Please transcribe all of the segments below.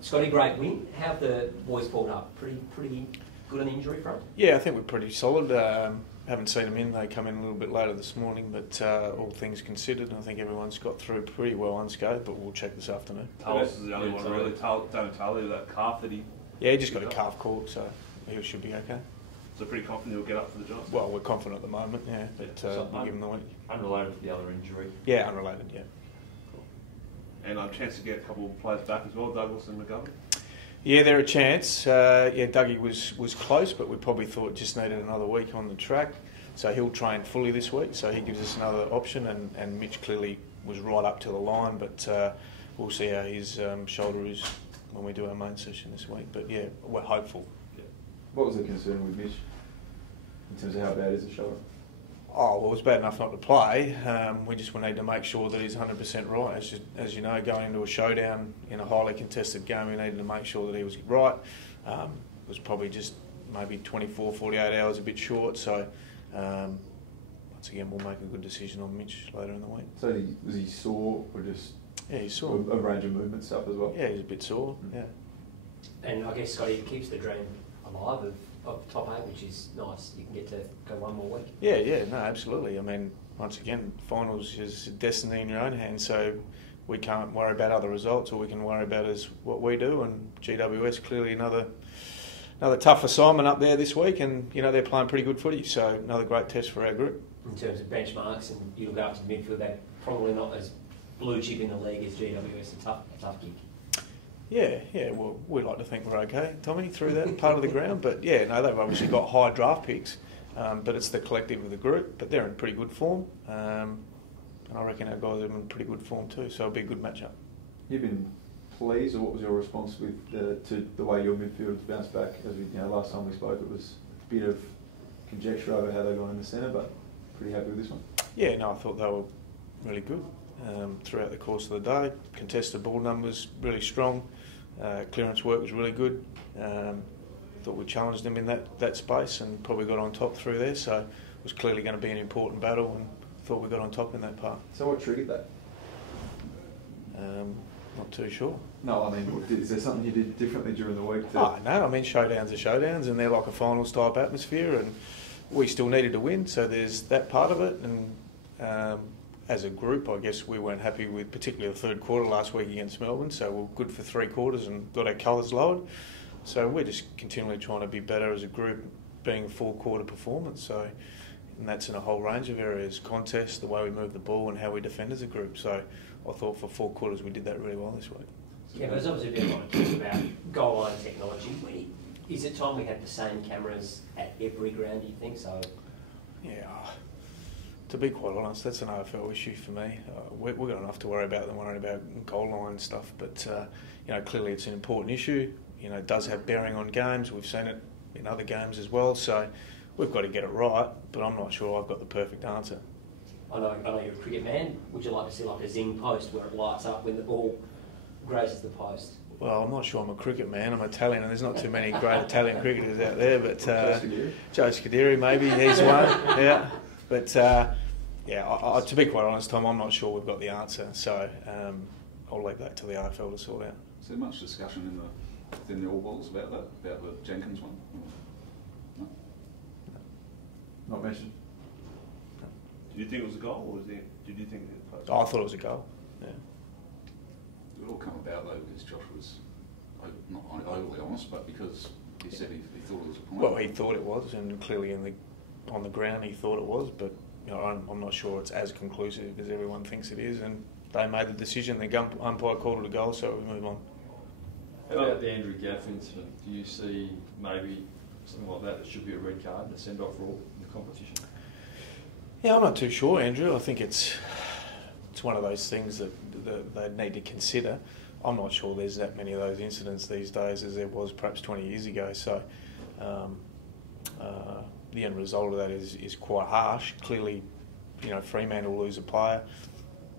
Scotty, great win. How have the boys pulled up? Pretty good on the injury front? Yeah, I think we're pretty solid. Haven't seen them in. They come in a little bit later this morning, but all things considered, I think everyone's got through pretty well unscathed, but we'll check this afternoon. This is the only one really. Don't tell you that calf that he... Yeah, he just got a calf caught, so he should be okay. So pretty confident he'll get up for the Giants? Well, we're confident at the moment, yeah, but we'll give him the week. Unrelated to the other injury? Yeah, unrelated, yeah. Cool. And a chance to get a couple of players back as well, Douglas and McGovern? Yeah, they're a chance. Dougie was close, but we probably thought just needed another week on the track. So he'll train fully this week, so he gives us another option. And Mitch clearly was right up to the line, but we'll see how his shoulder is when we do our main session this week. But yeah, we're hopeful. Yeah. What was the concern with Mitch in terms of how bad is the shoulder? Oh, well, it was bad enough not to play. We just need to make sure that he's 100% right. As you know, going into a showdown in a highly contested game, we needed to make sure that he was right. It was probably just maybe 24, 48 hours a bit short. So, once again, we'll make a good decision on Mitch later in the week. So, was he sore or just... Yeah, he's sore. A range of movement stuff as well? Yeah, he's a bit sore, yeah. And I guess, Scotty, it keeps the dream alive of top 8, which is nice. You can get to go one more week. Yeah, no, absolutely. I mean, once again, finals is destiny in your own hands, so we can't worry about other results. All we can worry about is what we do, and GWS clearly another tough assignment up there this week, and you know they're playing pretty good footy, so another great test for our group. In terms of benchmarks, and you'll go up to the midfield, they're probably not as blue chip in the league as GWS. A tough gig. Yeah, well, we'd like to think we're okay, Tommy, through that part of the ground. But yeah, no, they've obviously got high draft picks, but it's the collective of the group. But they're in pretty good form, and I reckon our guys are in pretty good form too, so it'll be a good matchup. You've been pleased, or what was your response with to the way your midfield's bounced back? As we, last time we spoke, it was a bit of conjecture over how they got in the centre, but pretty happy with this one? Yeah, no, I thought they were really good throughout the course of the day. Contested ball numbers really strong. Clearance work was really good. Thought we challenged them in that space and probably got on top through there. So it was clearly going to be an important battle, and thought we got on top in that part. So what triggered that? Not too sure. No, I mean, is there something you did differently during the week? No, I mean, showdowns are showdowns, and they're like a finals type atmosphere, and we still needed to win, so there's that part of it. And as a group, I guess we weren't happy with particularly the third quarter last week against Melbourne, so we're good for 3 quarters and got our colours lowered. So we're just continually trying to be better as a group, being a full quarter performance. So, and that's in a whole range of areas: contest, the way we move the ball, and how we defend as a group. So I thought for 4 quarters we did that really well this week. Yeah, there's obviously been a lot of talk about goal line technology. Is it time we have the same cameras at every ground, do you think? So, yeah, to be quite honest, that's an AFL issue for me. We've got enough to worry about than worrying about goal line stuff. But clearly it's an important issue. It does have bearing on games. We've seen it in other games as well. So we've got to get it right. But I'm not sure I've got the perfect answer. I know you're a cricket man. Would you like to see like a zing post where it lights up when the ball grazes the post? Well, I'm not sure I'm a cricket man. I'm Italian, and there's not too many great Italian cricketers out there. But Joe Scuderi, maybe he's one. Yeah, but to be quite honest, Tom, I'm not sure we've got the answer. So I'll leave that to the AFL to sort out. Is there much discussion within the All Balls about that, about the Jenkins one? No. Not mentioned. No. Did you think it was a goal, or did you think it was? I thought it was a goal. Yeah. It all come about though because Josh was not overly honest, but because he said he thought it was a point. Well, he thought it was, and clearly on the ground he thought it was, but I'm not sure it's as conclusive as everyone thinks it is. And they made the decision. The umpire called it a goal, so we move on. How about the Andrew Gaff incident? Do you see maybe something like that should be a red card and a send-off rule in the competition? Yeah, I'm not too sure, Andrew. I think it's one of those things that they need to consider. I'm not sure there's that many of those incidents these days as there was perhaps 20 years ago. So the end result of that is quite harsh. Clearly, Fremantle lose a player.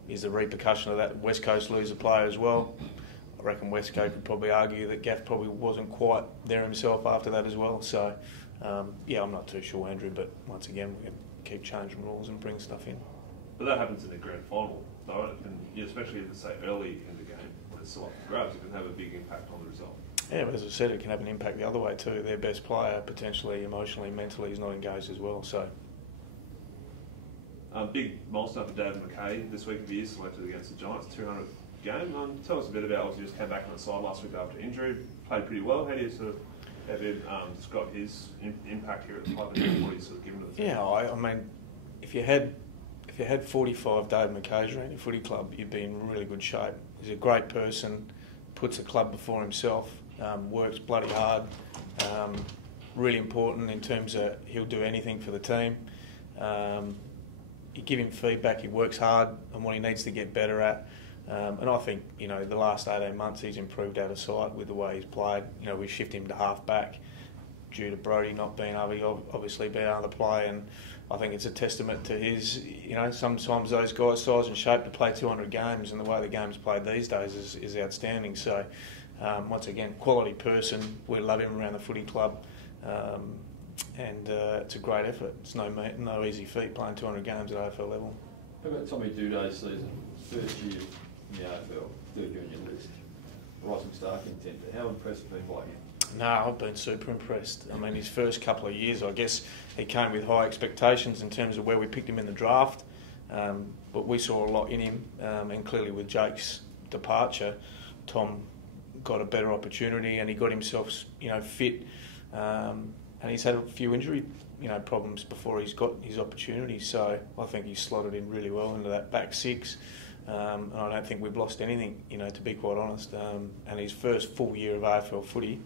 Is the repercussion of that West Coast lose a player as well? I reckon West Coast could probably argue that Gaff probably wasn't quite there himself after that as well. So, I'm not too sure, Andrew, but once again, we can keep changing rules and bring stuff in. But that happens in the grand final, though, and especially if it's, say, early in the game. it's still up for grabs. It can have a big impact on the result. Yeah, but as I said, it can have an impact the other way too. Their best player, potentially, emotionally, mentally, is not engaged as well. So, big milestone for David McKay this week of the year, selected against the Giants, 200 game. Tell us a bit about, obviously, just came back on the side last week after injury, played pretty well. How do you sort of describe his impact here at the club and what he's sort of given to the team? Yeah, I mean, if you had 45 David McKays around your footy club, you'd be in really good shape. He's a great person, puts the club before himself, works bloody hard. Really important in terms of he'll do anything for the team. You give him feedback, he works hard on what he needs to get better at. And I think, the last 18 months he's improved out of sight with the way he's played. We shift him to half back due to Brodie not being able, obviously being able to play, and I think it's a testament to his, sometimes those guys' size and shape to play 200 games, and the way the game's played these days is outstanding. So, once again, quality person. We love him around the footy club, and it's a great effort. It's no easy feat playing 200 games at AFL level. How about Tommy Duday's season? First year in the AFL, third year on your list. Rising star contender. How impressed have you been by him? No, I've been super impressed. I mean, his first couple of years, I guess he came with high expectations in terms of where we picked him in the draft, but we saw a lot in him, and clearly with Jake's departure, Tom got a better opportunity and he got himself, fit, and he's had a few injury, problems before he's got his opportunity. So I think he's slotted in really well into that back six. And I don't think we've lost anything, to be quite honest. And his first full year of AFL footy,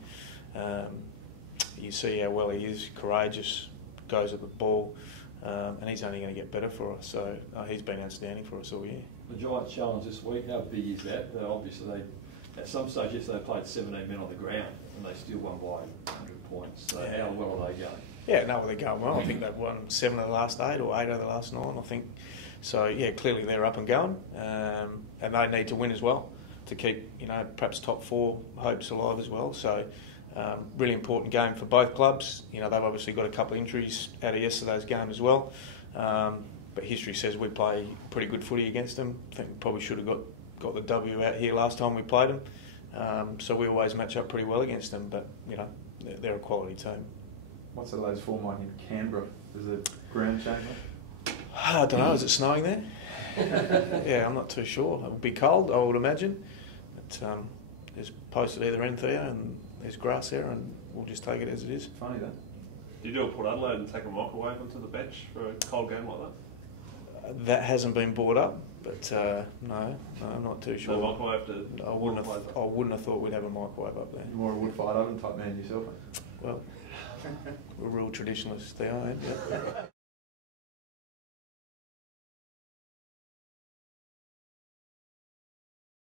you see how well he is, courageous, goes at the ball, and he's only going to get better for us. So he's been outstanding for us all year. The Giants challenge this week, how big is that? Obviously, at some stage yesterday, they played 17 men on the ground and they still won by 100 points. So how well are they going? Yeah, no, they're going well. I think they've won 7 of the last 8 or 8 of the last 9, I think. So, yeah, clearly they're up and going, and they need to win as well to keep, perhaps top 4 hopes alive as well. So, really important game for both clubs. They've obviously got a couple of injuries out of yesterday's game as well. But history says we play pretty good footy against them. I think we probably should have got the W out here last time we played them. So we always match up pretty well against them, but, they're a quality team. What's Adelaide's form like in Canberra? Is it ground change? I don't know, is it snowing there? Yeah, I'm not too sure. It will be cold, I would imagine. But there's posts at either end there and there's grass there, and we'll just take it as it is. Funny that. Do you do a Port Adelaide and take a microwave onto the bench for a cold game like that? That hasn't been brought up, but no, I'm not too sure. No microwave to... I wouldn't have thought we'd have a microwave up there. You're more a wood-fired oven type man yourself, eh? Well, we're real traditionalists there, aren't we?